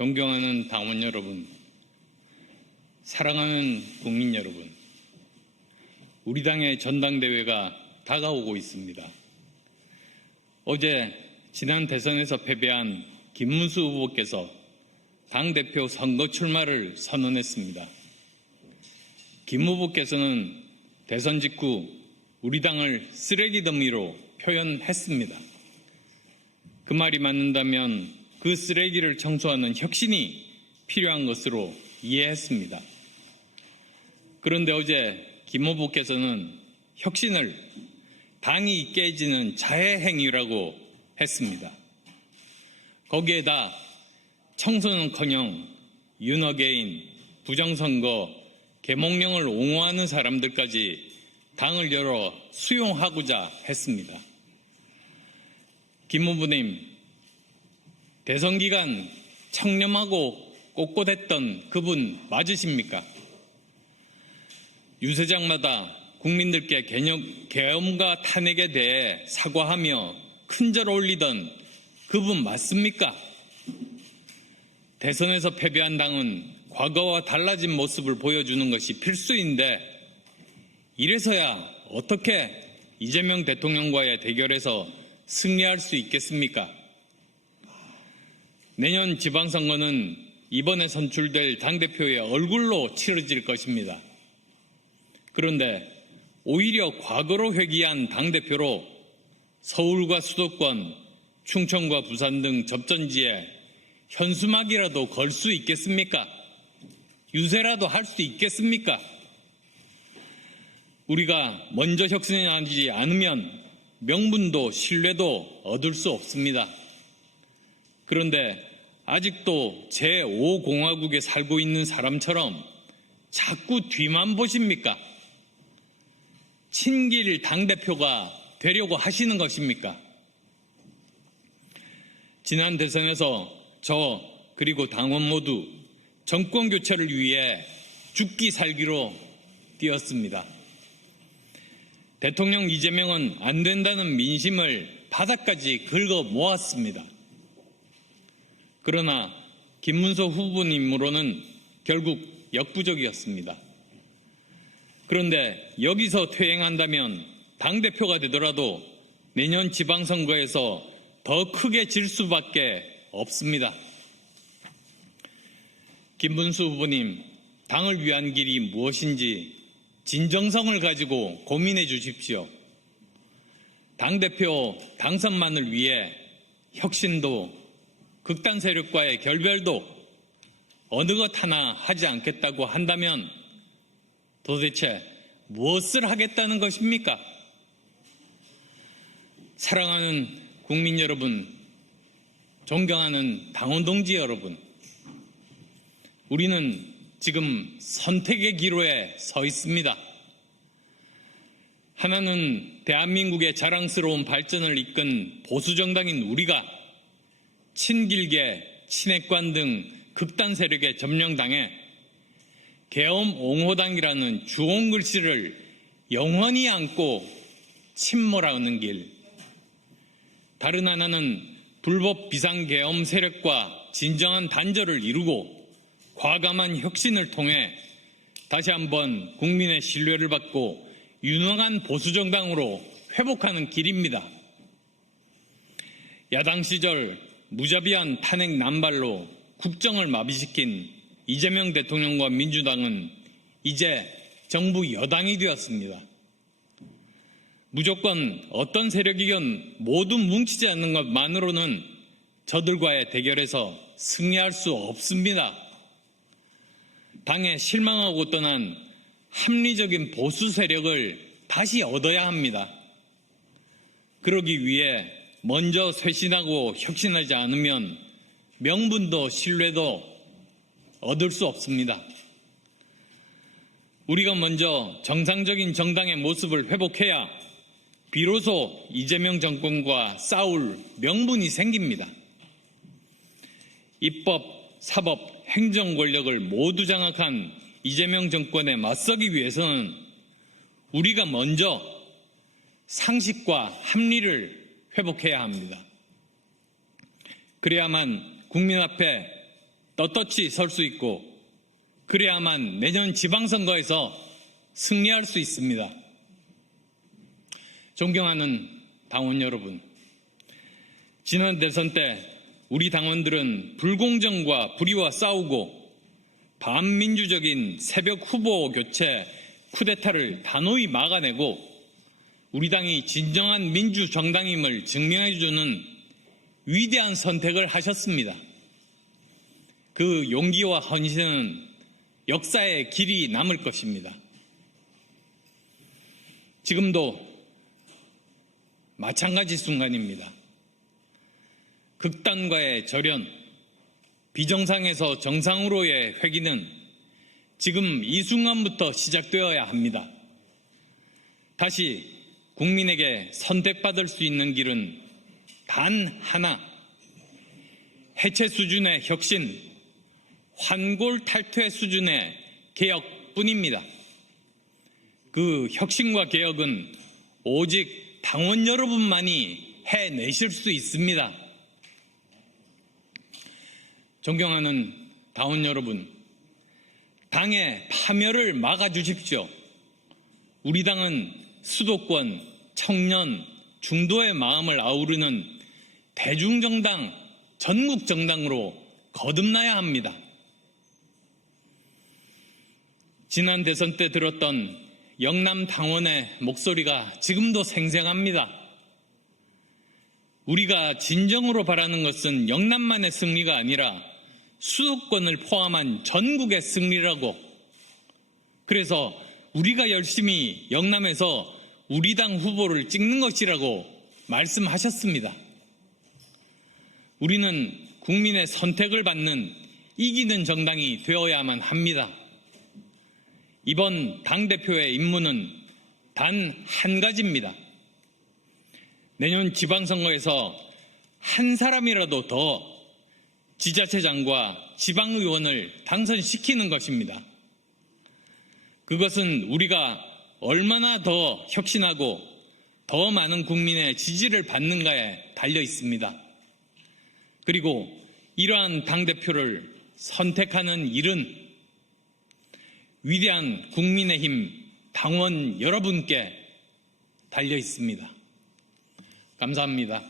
존경하는 당원 여러분, 사랑하는 국민 여러분, 우리 당의 전당대회가 다가오고 있습니다. 어제 지난 대선에서 패배한 김문수 후보께서 당대표 선거 출마를 선언했습니다. 김 후보께서는 대선 직후 우리 당을 쓰레기 더미로 표현했습니다. 그 말이 맞는다면 그 쓰레기를 청소하는 혁신이 필요한 것으로 이해했습니다. 그런데 어제 김 후보께서는 혁신을 당이 깨지는 자해 행위라고 했습니다. 거기에다 청소는커녕 윤어게인, 부정선거, 계몽령을 옹호하는 사람들까지 당을 열어 수용하고자 했습니다. 김 후보님, 대선 기간 청렴하고 꼿꼿했던 그분 맞으십니까? 유세장마다 국민들께 계엄과 탄핵에 대해 사과하며 큰절 올리던 그분 맞습니까? 대선에서 패배한 당은 과거와 달라진 모습을 보여주는 것이 필수인데 이래서야 어떻게 이재명 대통령과의 대결에서 승리할 수 있겠습니까? 내년 지방선거는 이번에 선출될 당대표의 얼굴로 치러질 것입니다. 그런데 오히려 과거로 회귀한 당대표로 서울과 수도권, 충청과 부산 등 접전지에 현수막이라도 걸 수 있겠습니까? 유세라도 할 수 있겠습니까? 우리가 먼저 혁신하지 않으면 명분도 신뢰도 얻을 수 없습니다. 그런데 아직도 제5공화국에 살고 있는 사람처럼 자꾸 뒤만 보십니까? 친길 당대표가 되려고 하시는 것입니까? 지난 대선에서 저 그리고 당원 모두 정권 교체를 위해 죽기 살기로 뛰었습니다. 대통령 이재명은 안 된다는 민심을 바닥까지 긁어 모았습니다. 그러나 김문수 후보님으로는 결국 역부족이었습니다. 그런데 여기서 퇴행한다면 당대표가 되더라도 내년 지방선거에서 더 크게 질 수밖에 없습니다. 김문수 후보님, 당을 위한 길이 무엇인지 진정성을 가지고 고민해 주십시오. 당대표 당선만을 위해 혁신도 극단 세력과의 결별도 어느 것 하나 하지 않겠다고 한다면 도대체 무엇을 하겠다는 것입니까? 사랑하는 국민 여러분, 존경하는 당원 동지 여러분, 우리는 지금 선택의 기로에 서 있습니다. 하나는 대한민국의 자랑스러운 발전을 이끈 보수정당인 우리가 친길계, 친핵관 등 극단 세력에 점령당해 계엄 옹호당이라는 주홍 글씨를 영원히 안고 침몰하는 길. 다른 하나는 불법 비상계엄 세력과 진정한 단절을 이루고 과감한 혁신을 통해 다시 한번 국민의 신뢰를 받고 유능한 보수정당으로 회복하는 길입니다. 야당 시절 무자비한 탄핵 남발로 국정을 마비시킨 이재명 대통령과 민주당은 이제 정부 여당이 되었습니다. 무조건 어떤 세력이건 모두 뭉치지 않는 것만으로는 저들과의 대결에서 승리할 수 없습니다. 당에 실망하고 떠난 합리적인 보수 세력을 다시 얻어야 합니다. 그러기 위해 먼저 쇄신하고 혁신하지 않으면 명분도 신뢰도 얻을 수 없습니다. 우리가 먼저 정상적인 정당의 모습을 회복해야 비로소 이재명 정권과 싸울 명분이 생깁니다. 입법, 사법, 행정 권력을 모두 장악한 이재명 정권에 맞서기 위해서는 우리가 먼저 상식과 합리를 회복해야 합니다. 그래야만 국민 앞에 떳떳이 설 수 있고 그래야만 내년 지방선거에서 승리할 수 있습니다. 존경하는 당원 여러분, 지난 대선 때 우리 당원들은 불공정과 불의와 싸우고 반민주적인 새벽 후보 교체 쿠데타를 단호히 막아내고 우리 당이 진정한 민주정당임을 증명해주는 위대한 선택을 하셨습니다. 그 용기와 헌신은 역사의 길이 남을 것입니다. 지금도 마찬가지 순간입니다. 극단과의 절연, 비정상에서 정상으로의 회귀는 지금 이 순간부터 시작되어야 합니다. 다시 국민에게 선택받을 수 있는 길은 단 하나, 해체 수준의 혁신, 환골 탈퇴 수준의 개혁뿐입니다. 그 혁신과 개혁은 오직 당원 여러분만이 해내실 수 있습니다. 존경하는 당원 여러분, 당의 파멸을 막아주십시오. 우리 당은 수도권, 청년, 중도의 마음을 아우르는 대중정당, 전국정당으로 거듭나야 합니다. 지난 대선 때 들었던 영남 당원의 목소리가 지금도 생생합니다. 우리가 진정으로 바라는 것은 영남만의 승리가 아니라 수도권을 포함한 전국의 승리라고. 그래서 우리가 열심히 영남에서 우리 당 후보를 찍는 것이라고 말씀하셨습니다. 우리는 국민의 선택을 받는 이기는 정당이 되어야만 합니다. 이번 당대표의 임무는 단 한 가지입니다. 내년 지방선거에서 한 사람이라도 더 지자체장과 지방의원을 당선시키는 것입니다. 그것은 우리가 얼마나 더 혁신하고 더 많은 국민의 지지를 받는가에 달려 있습니다. 그리고 이러한 당대표를 선택하는 일은 위대한 국민의힘 당원 여러분께 달려 있습니다. 감사합니다.